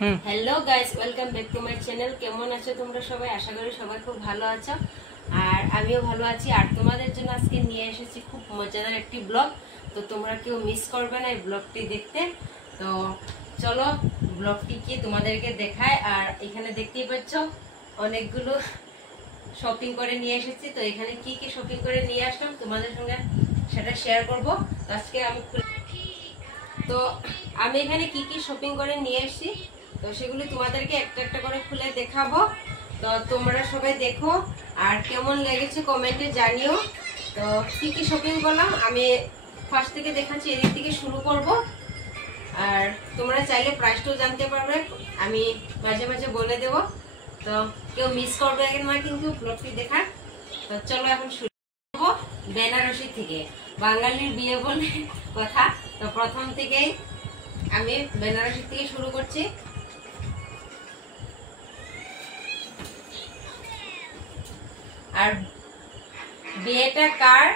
Hello guys welcome back to my channel. केमन आছো তোমরা সবাই? আশা করি সবাই খুব ভালো আছো আর আমিও ভালো আছি। আর তোমাদের জন্য আজকে নিয়ে এসেছি খুব মজাদার একটি ব্লগ। তো তোমরা কেউ মিস করবে না এই ব্লগটি দেখতে। তো চলো ব্লগটি কি তোমাদেরকে দেখাই। আর এখানে দেখতেই পাচ্ছ অনেকগুলো শপিং করে নিয়ে এসেছি। তো এখানে কি কি শপিং করে নিয়ে আসলাম তোমাদের সঙ্গে সেটা শেয়ার করব। তো আজকে আমি এখানে কি কি শপিং করে নিয়ে এসেছি তো সেগুলো তোমাদেরকে একটা একটা করে খুলে দেখাবো। তো তোমরা সবাই দেখো আর কেমন লেগেছে কমেন্টে জানিও। তো কি কি শপিং করলাম আমি ফার্স্ট থেকে দেখাচ্ছি, এদিক থেকে শুরু করব। আর তোমরা চাইলে প্রাইসটাও জানতে পারবে, আমি মাঝে মাঝে বলে দেব। তো কেউ মিস করবে না কিন্তু ব্লগটি দেখার। তো চলো এখন শুরু করব বেনারসি থেকে। বাঙালির বিয়ে বলে কথা, তো প্রথম থেকেই আমি বেনারসি থেকে শুরু করছি। আর বিয়েটা কার,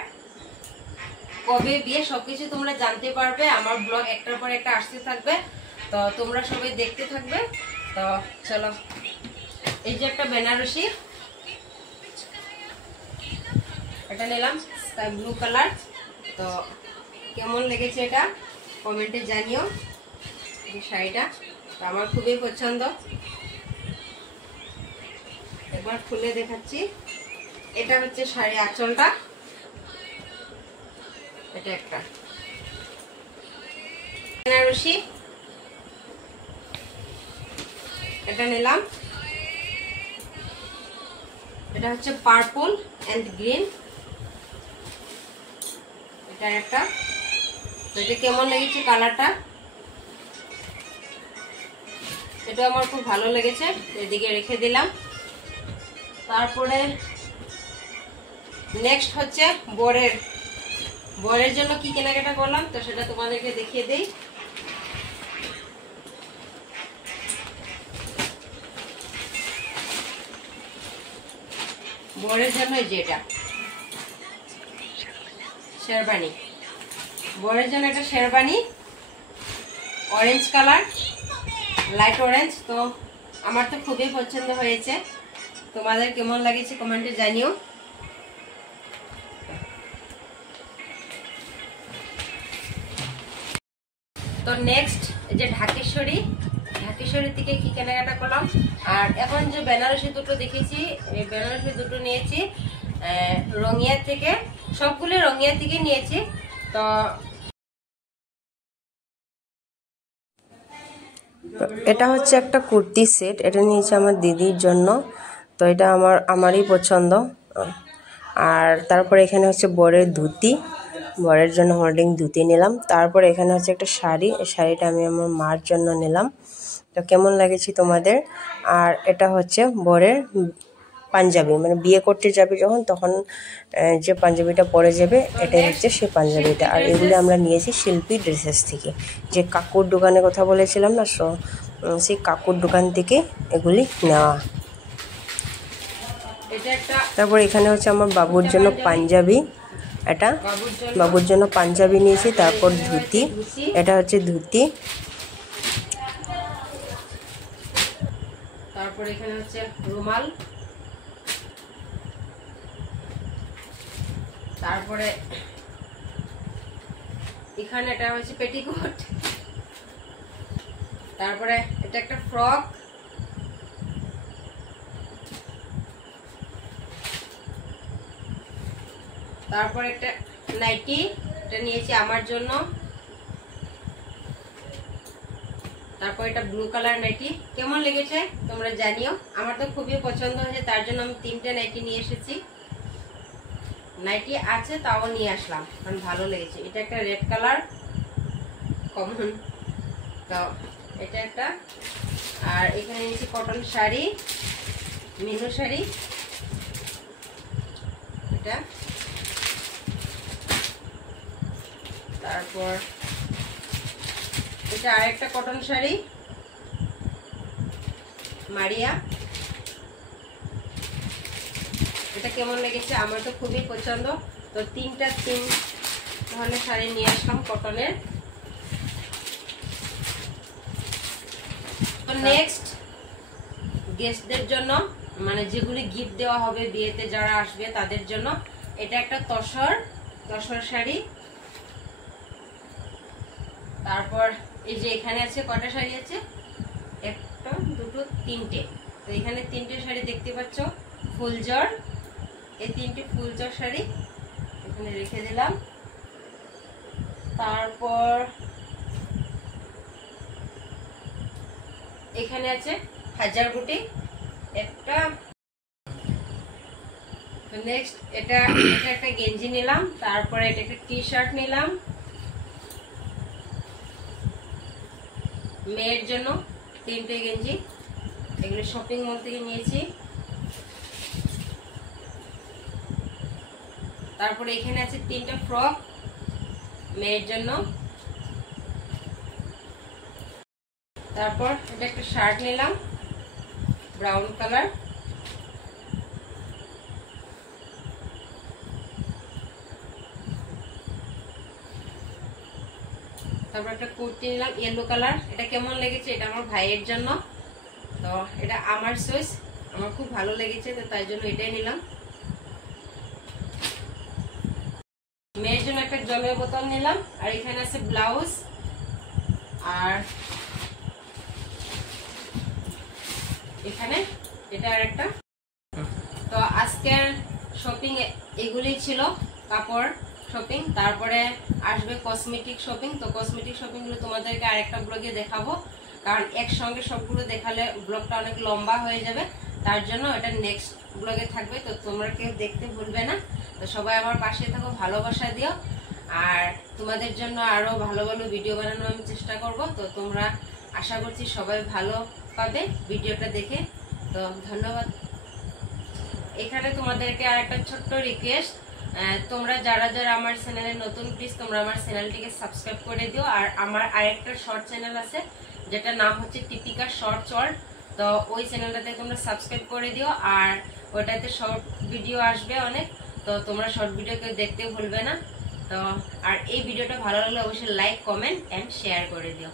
কবে বিয়ে সবকিছু তোমরা জানতে পারবে। আমার ব্লগ একটার পর একটা আসতে থাকবে, তো তোমরা সবাই দেখতে থাকবে। তো চলো, এই যে একটা বেনারসি, এটা নিলাম স্কাই ব্লু কালার। তো কেমন লেগেছে এটা কমেন্টে জানিও। এই শাড়িটা তো আমার খুবই পছন্দ, একবার খুলে দেখাচ্ছি। এটা হচ্ছে শাড়ি আঁচলটা, এটা একটা বেনারসি, এটা নিলাম। এটা হচ্ছে পার্পল এন্ড গ্রিন, এটা একটা। তো এটা কেমন লেগেছে কালারটা, এটা আমার খুব ভালো লেগেছে, এদিকে রেখে দিলাম। তারপরে নেক্সট হচ্ছে বরের জন্য কি কেনাকাটা করলাম তো সেটা তোমাদেরকে দেখিয়ে দেই। বরের জন্য যেটা শেরবানি, বরের জন্য এটা sherwani orange colour, light orange. তো আমার তো খুবই পছন্দ হয়েছে, তোমাদের কেমন লাগেছে কমেন্টে জানিও। তো নেক্সট যে ঢাকেশ্বরী থেকে কি কেনাকাটা করলাম। আর এখন যে বেনারসি দুটো দেখেছি, এই বেনারসি দুটো নিয়েছি রঙিয়া থেকে, সবগুলো রঙিয়া থেকে নিয়েছি। তো এটা হচ্ছে একটা কুর্তি সেট, এটা নিয়েছি আমার দিদির জন্য। তো এটা আমারই পছন্দ। আর তারপরে এখানে হচ্ছে বরের ধুতি, বরের জন্য হোল্ডিং ধুতি নিলাম। তারপরে এখানে হচ্ছে একটা শাড়ি, এই শাড়িটা আমি আমার মার জন্য নিলাম। তো কেমন লাগেছে তোমাদের। আর এটা হচ্ছে বরের পাঞ্জাবি, মানে বিয়ে করতে যাবে যখন তখন যে পাঞ্জাবিটা পরে যাবে এটাই হচ্ছে সেই পাঞ্জাবিটা। আর এগুলো আমরা নিয়েছি শিল্পী ড্রেসেস থেকে, যে কাকুর দোকানের কথা বলেছিলাম না, সেই কাকুর দোকান থেকে এগুলি নেওয়া। তারপর এখানে হচ্ছে আমার বাবুর জন্য পাঞ্জাবি, এটা বাবুর জন্য পাঞ্জাবি নিয়েছি। তারপর ধুতি, এটা হচ্ছে ধুতি। তারপর এখানে হচ্ছে রুমাল, তারপরে এখানে এটা হচ্ছে পেটিকোট, তারপরে এটা একটা ফ্রক, তারপর একটা নাইটি, এটা নিয়েছি আমার জন্য। তারপর এটা ব্লু কালার নাইটি, কেমন লেগেছে তোমরা জানিও। আমার তো খুবই পছন্দ হয়েছে, তার জন্য আমি 3টে নাইটি নিয়ে এসেছি। নাইটি আছে তাও নিয়ে আসলাম কারণ ভালো লেগেছে। এটা একটা রেড কালার কমন, তো এটা একটা। আর এখানে নিয়েছি কটন শাড়ি, মিনু শাড়ি, এটা। তারপর এটা আরেকটা কটন শাড়ি মারিয়া, এটা কেমন লেগেছে, আমার তো খুবই পছন্দ। তো 3 ধরনের শাড়ি নিয়ে আসলাম কটনের। নেক্সট গেস্টদের জন্য, মানে যেগুলি গিফট দেওয়া হবে বিয়েতে যারা আসবে তাদের জন্য, এটা একটা তসর শাড়ি। তারপর এই যে এখানে আছে কটা শাড়ি আছে, একটা দুটো তিনটে, তো এখানে তিনটে শাড়ি দেখতে পাচ্ছ ফুলজর, এই তিনটে ফুলজর শাড়ি এখানে রেখে দিলাম। তারপর এখানে আছে হাজার গুটি একটা। নেক্সট এটা একটা গেঞ্জি নিলাম, তারপরে এটা একটা টি শার্ট নিলাম মেয়ের জন্য, তিনটে গেঞ্জি, এগুলো শপিং মল থেকে নিয়েছি। তারপরে এখানে আছে তিনটা ফ্রক মেয়ের জন্য। তারপর এটা একটা শার্ট নিলাম ব্রাউন কালার। তারপর একটা কুর্তি নিলাম ইয়েলো কালার, এটা কেমন লেগেছে, এটা আমার ভাইয়ের জন্য, তো এটা আমার চয়েস, আমার খুব ভালো লেগেছে, তো তাই জন্য এটাই নিলাম। মেয়ের জন্য একটা জলের বোতল নিলাম, আর এখানে আছে ব্লাউজ, আর এখানে এটা আর একটা। তো আজকের শপিং এগুলি ছিল, কাপড় শপিং। তারপরে আসবে কসমেটিক শপিং, তো কসমেটিক শপিং গুলো তোমাদেরকে আরেকটা ব্লগে দেখাবো, কারণ একসঙ্গে সবগুলো দেখালে ব্লগটা অনেক লম্বা হয়ে যাবে, তার জন্য এটা নেক্সট ব্লগে থাকবে। তো তোমরা কেউ দেখতে ভুলবে না, তো সবাই আমার পাশে থাকো, ভালোবাসা দিও, আর তোমাদের জন্য আরো ভালো ভালো ভিডিও বানানোর আমি চেষ্টা করব। তো তোমরা আশা করছি সবাই ভালো পাবে ভিডিওটা দেখে, তো ধন্যবাদ। এখানে তোমাদেরকে আর একটা ছোট্ট রিকোয়েস্ট, তোমরা যারা যারা আমার চ্যানেলে নতুন, প্লিজ তোমরা আমার চ্যানেলটিকে সাবস্ক্রাইব করে দিও। আর আমার আরেকটা শর্ট চ্যানেল আছে যেটা নাম হচ্ছে টিপিকা শর্ট ওয়ার্ল্ড, তো ওই চ্যানেলটাতে তোমরা সাবস্ক্রাইব করে দিও, আর ওইটাতে শর্ট ভিডিও আসবে অনেক, তো তোমরা শর্ট ভিডিও কেউ দেখতে ভুলবে না। তো আর এই ভিডিওটা ভালো লাগলে অবশ্যই লাইক, কমেন্ট এন্ড শেয়ার করে দিও।